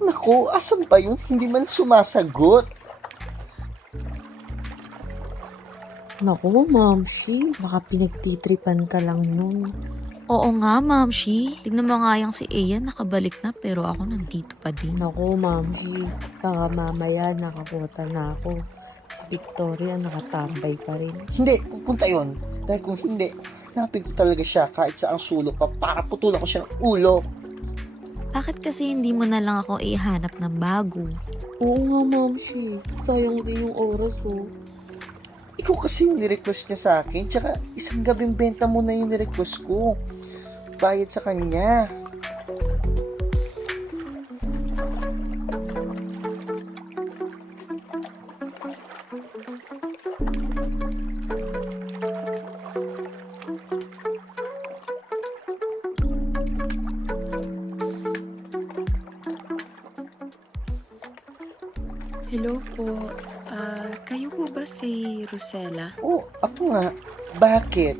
Naku, asan ba yun? Hindi man sumasagot. Naku, Mamshi, baka pinagtitripan ka lang nun. Oo nga, Mamshi. Tignan mo nga yung si Ian, nakabalik na pero ako nandito pa din. Naku, Mamshi, baka mamaya nakabota na ako. Si Victoria nakatambay pa rin. Hindi, pupunta yun. Dahil kung hindi, hanapin ko talaga siya kahit sa ang sulok pa para putulan ko siya ng ulo. Bakit kasi hindi mo na lang ako ihanap ng bago? Oo nga, Mamshi. Sayang din yung oras, oh. Ikaw kasi yung nirequest niya sa akin. Tsaka isang gabing benta mo na yung nirequest ko. Bayad sa kanya. Hello po. Kayo po ba si Rosella? Oh, ako nga. Bakit?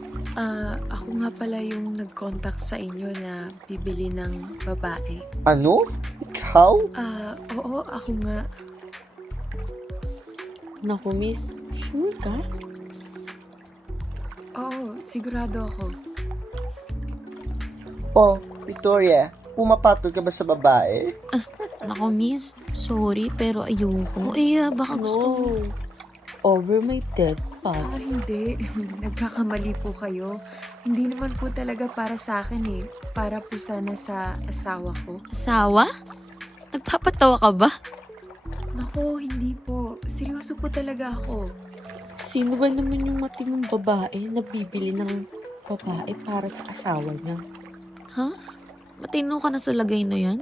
Ako nga pala yung nag-contact sa inyo na bibili ng babae. Ano? Ikaw? Oo, ako nga. Naku, miss, sure ka? Oo, sigurado ako. Oh, Victoria, pumapatol ka ba sa babae? Nako, miss. Sorry, pero ayoko. Baka gusto mo. No. Over my dead body. Hindi. Nagkakamali po kayo. Hindi naman po talaga para sa akin eh. Para po sana sa asawa ko. Asawa? Nagpapatawa ka ba? Nako, hindi po. Seryoso po talaga ako. Sino ba naman yung matinong babae na bibili ng babae para sa asawa niya? Ha? Matino ka na sa lagay na yan?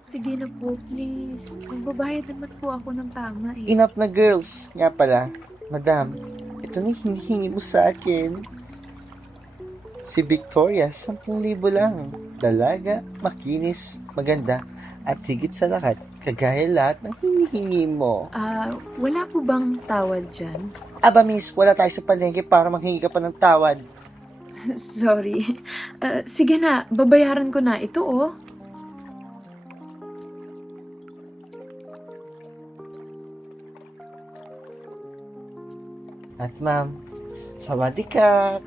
Sige na po, please. Magbabayad naman po ako ng tama eh. Enough na girls. Nga pala, madam, ito na yung hinihingi mo sa akin. Si Victoria, 10,000 lang. Dalaga, makinis, maganda, at higit sa lahat, kagaya lahat ng hinihingi mo. Wala po bang tawad dyan? Aba miss, wala tayo sa palengke para manghingi ka pa ng tawad. Sorry. Sige na, babayaran ko na. Ito oh. At ma'am, sawadee-ka.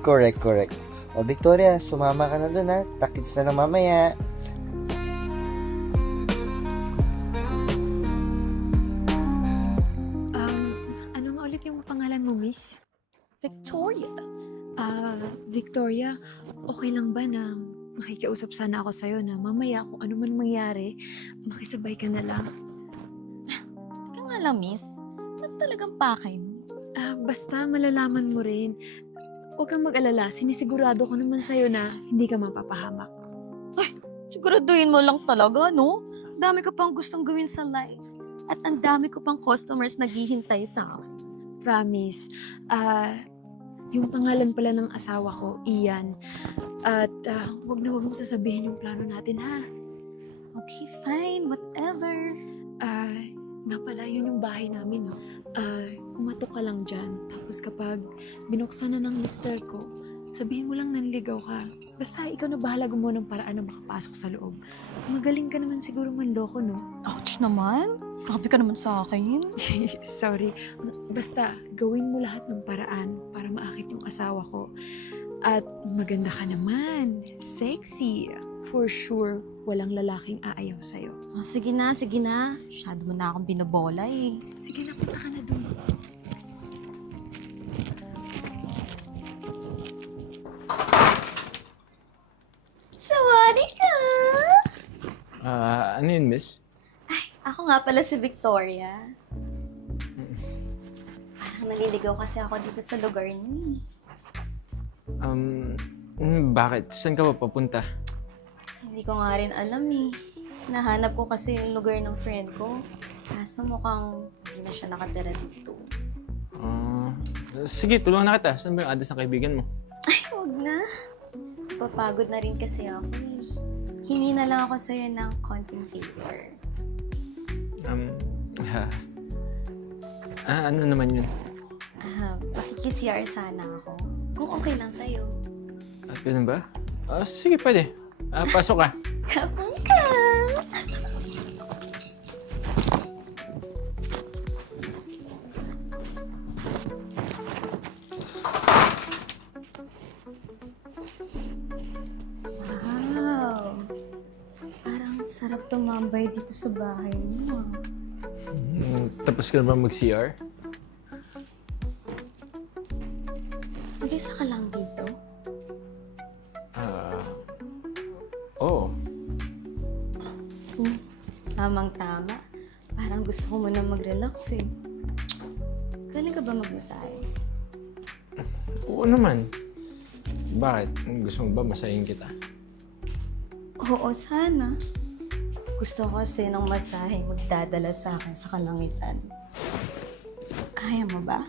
Correct. O Victoria, sumama ka na dun ha. Takits na ng mamaya. Ano nga ulit yung pangalan mo, miss? Victoria. Victoria, okay lang ba na makikiusap sana ako sa'yo na mamaya kung ano man mangyari, makisabay ka na lang? Teka nga lang, miss. Ba't talagang pakay mo? Basta malalaman mo rin. Huwag kang mag-alala, sinisigurado ko naman sa'yo na hindi ka mapapahamak. Siguraduhin mo lang talaga, no? Dami ko pang gustong gawin sa life. At ang dami ko pang customers naghihintay sa akin. Promise. Yung pangalan pala ng asawa ko, Ian. At wag na wag mong sasabihin yung plano natin, ha? Okay, fine. Whatever. Nga pala, yun yung bahay namin, no? Kumatok ka lang dyan. Tapos kapag binuksan na ng mister ko, sabihin mo lang nanligaw ka. Basta ikaw na bahala gumawa ng paraan na makapasok sa loob. Magaling ka naman siguro manloko, no? Ouch naman. Grabe ka naman sa akin. Sorry. Basta, gawin mo lahat ng paraan para maakit yung asawa ko. At maganda ka naman. Sexy. For sure, walang lalaking aayaw sa'yo. Oh, sige na. Masyado mo na akong binabola eh. Sige na, punta ka na dun. Sawadee ka! Ano yun, miss? Ako nga pala si Victoria. Parang naliligaw kasi ako dito sa lugar niyo Bakit? Saan ka ba papunta? Hindi ko nga rin alam eh. Nahanap ko kasi yung lugar ng friend ko. Kaso mukhang hindi na siya nakatira dito. Sige, tulungan na kita. Saan ba yung address ng kaibigan mo? Ay, huwag na. Papagod na rin kasi ako eh. Hingi na lang ako sa'yo ng konting favor. Ano naman yun? Pakikisiyar sana ako. Kung okay lang sa'yo. Ganun ba? Sige, pwede. Pasok ka. Kapang ka! Wow! Parang sarap tumambay dito sa bahay mo. Tapos ka na ba mag-CR? Mag-isa ka lang dito? Oo. Tamang-tama. Parang gusto ko muna mag-relax eh. Galing ka ba magmasahe? Oo naman. Bakit? Gusto mo ba masahin kita? Oo, sana. Gusto ko kasi ng masahe magdadala sa akin sa kalangitan. Kaya mo ba?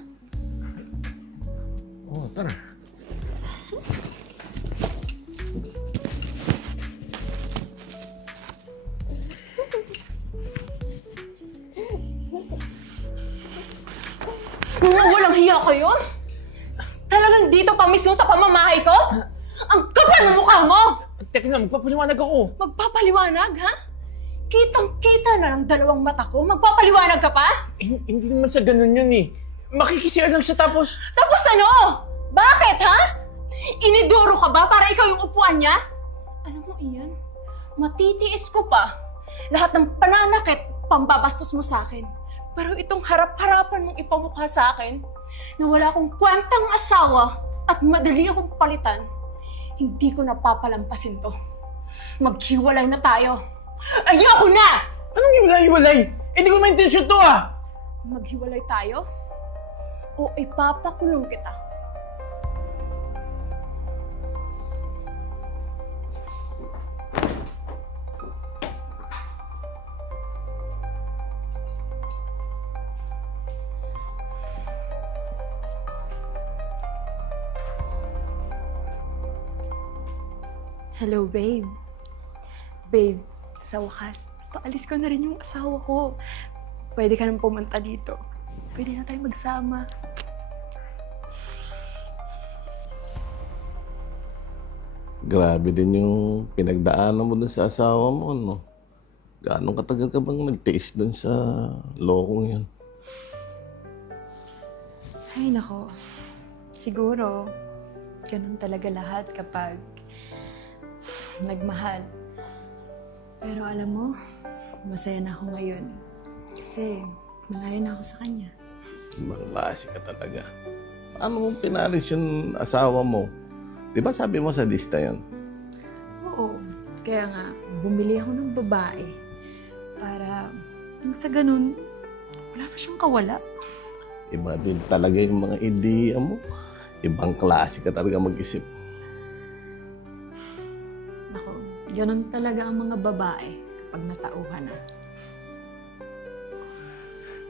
Oo, tara. Walang hiya kayo? Talagang dito pa mismo sa pamamahay ko? Ang kapal ng mukha mo! Teka na, magpapaliwanag ako. Magpapaliwanag, ha? Kitang-kita na ng dalawang mata ko. Magpapaliwanag ka pa? Hindi naman sa ganun yun eh. Makikisir lang siya tapos... Tapos ano? Bakit, ha? Iniduro ka ba para ikaw yung upuan niya? Alam mo, Ian, matitiis ko pa lahat ng pananakit pambabastos mo sa akin. Pero itong harap-harapan mong ipamukha sa akin na wala akong kwentang asawa at madali akong palitan, hindi ko napapalampasin to. Maghiwalay na tayo. Ayoko na! Anong hiwalay-hiwalay? Hindi ko ma-intensyon to ah! Maghiwalay tayo o ipapakulong kita. Hello, babe. Babe, sa wakas, paalis ko na rin yung asawa ko. Pwede ka nang pumunta dito. Pwede na tayo magsama. Grabe din yung pinagdaanan mo dun sa asawa mo, no? Gaano katagal ka bang nagtiis dun sa lokong yan? Ay, nako. Siguro, ganun talaga lahat kapag nagmahal. Pero alam mo, masaya na ako ngayon. Kasi malayo na ako sa kanya. Ibang klase ka talaga. Paano mong pinalis yung asawa mo? Di ba sabi mo sa lista yan? Oo. Kaya nga, bumili ako ng babae. Para nang sa ganun, wala na siyang kawala. Iba din talaga yung mga ideya mo. Ibang klase ka talaga mag-isip. Nako, ganun talaga ang mga babae kapag natauhan na.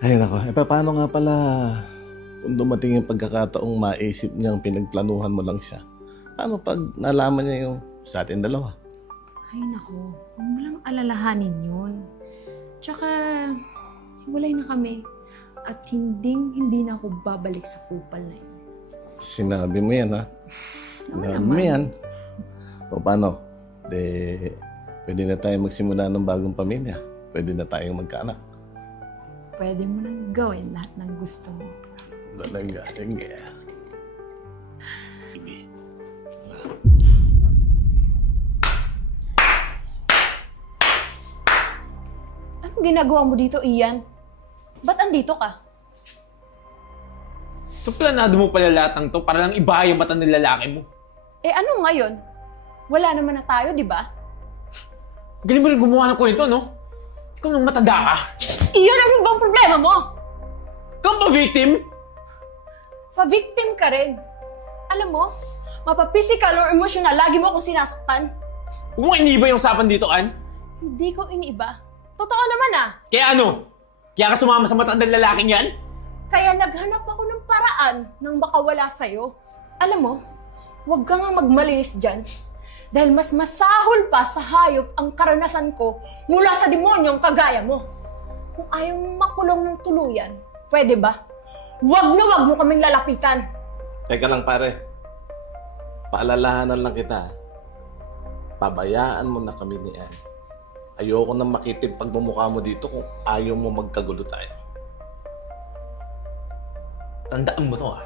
Ay nako, paano nga pala kung dumating yung pagkakataong maisip niyang pinagplanuhan mo lang siya? Paano pag nalaman niya yung sa atin dalawa? Ay nako, huwag mo lang alalahanin yun. Tsaka, hiwalay na kami. At hindi na ako babalik sa kupal na yun. Sinabi mo yan, ha? Sinabi mo naman. yan. O paano? Pwede na tayo magsimula ng bagong pamilya. Pwede na tayong magkaanak. Pwede mo nang gawin lahat ng gusto mo. Talaga, sige. Anong ginagawa mo dito, Ian? Ba't andito ka? So planado mo pala lahat ng to para lang iba yung mata ng lalaki mo. Eh ano ngayon? Wala naman na tayo, di ba? Galing mo rin gumawa ng kwento, no? Ikaw nang matanda ka. Iyan ano bang problema mo? Ikaw pa victim? Pa-victim ka rin. Alam mo, mapa-physical or emotional, lagi mo akong sinasaktan. Huwag mo iniba yung usapan dito, Ann. Hindi ko iniiba. Totoo naman ah. Kaya ano? Kaya ka sumama sa matandang lalaking yan? Kaya naghanap ako ng paraan nang makawala sa'yo. Alam mo, huwag ka nga magmalinis dyan. Dahil mas masahol pa sa hayop ang karanasan ko mula sa demonyong kagaya mo. Kung ayaw mong makulong ng tuluyan, pwede ba? Huwag na huwag mo kaming lalapitan. Teka lang, pare. Paalalahanan lang kita. pabayaan mo na kami ni Ann. Ayoko na makitim pagmumukha mo dito kung ayaw mo magkagulo tayo. Tandaan mo to ah.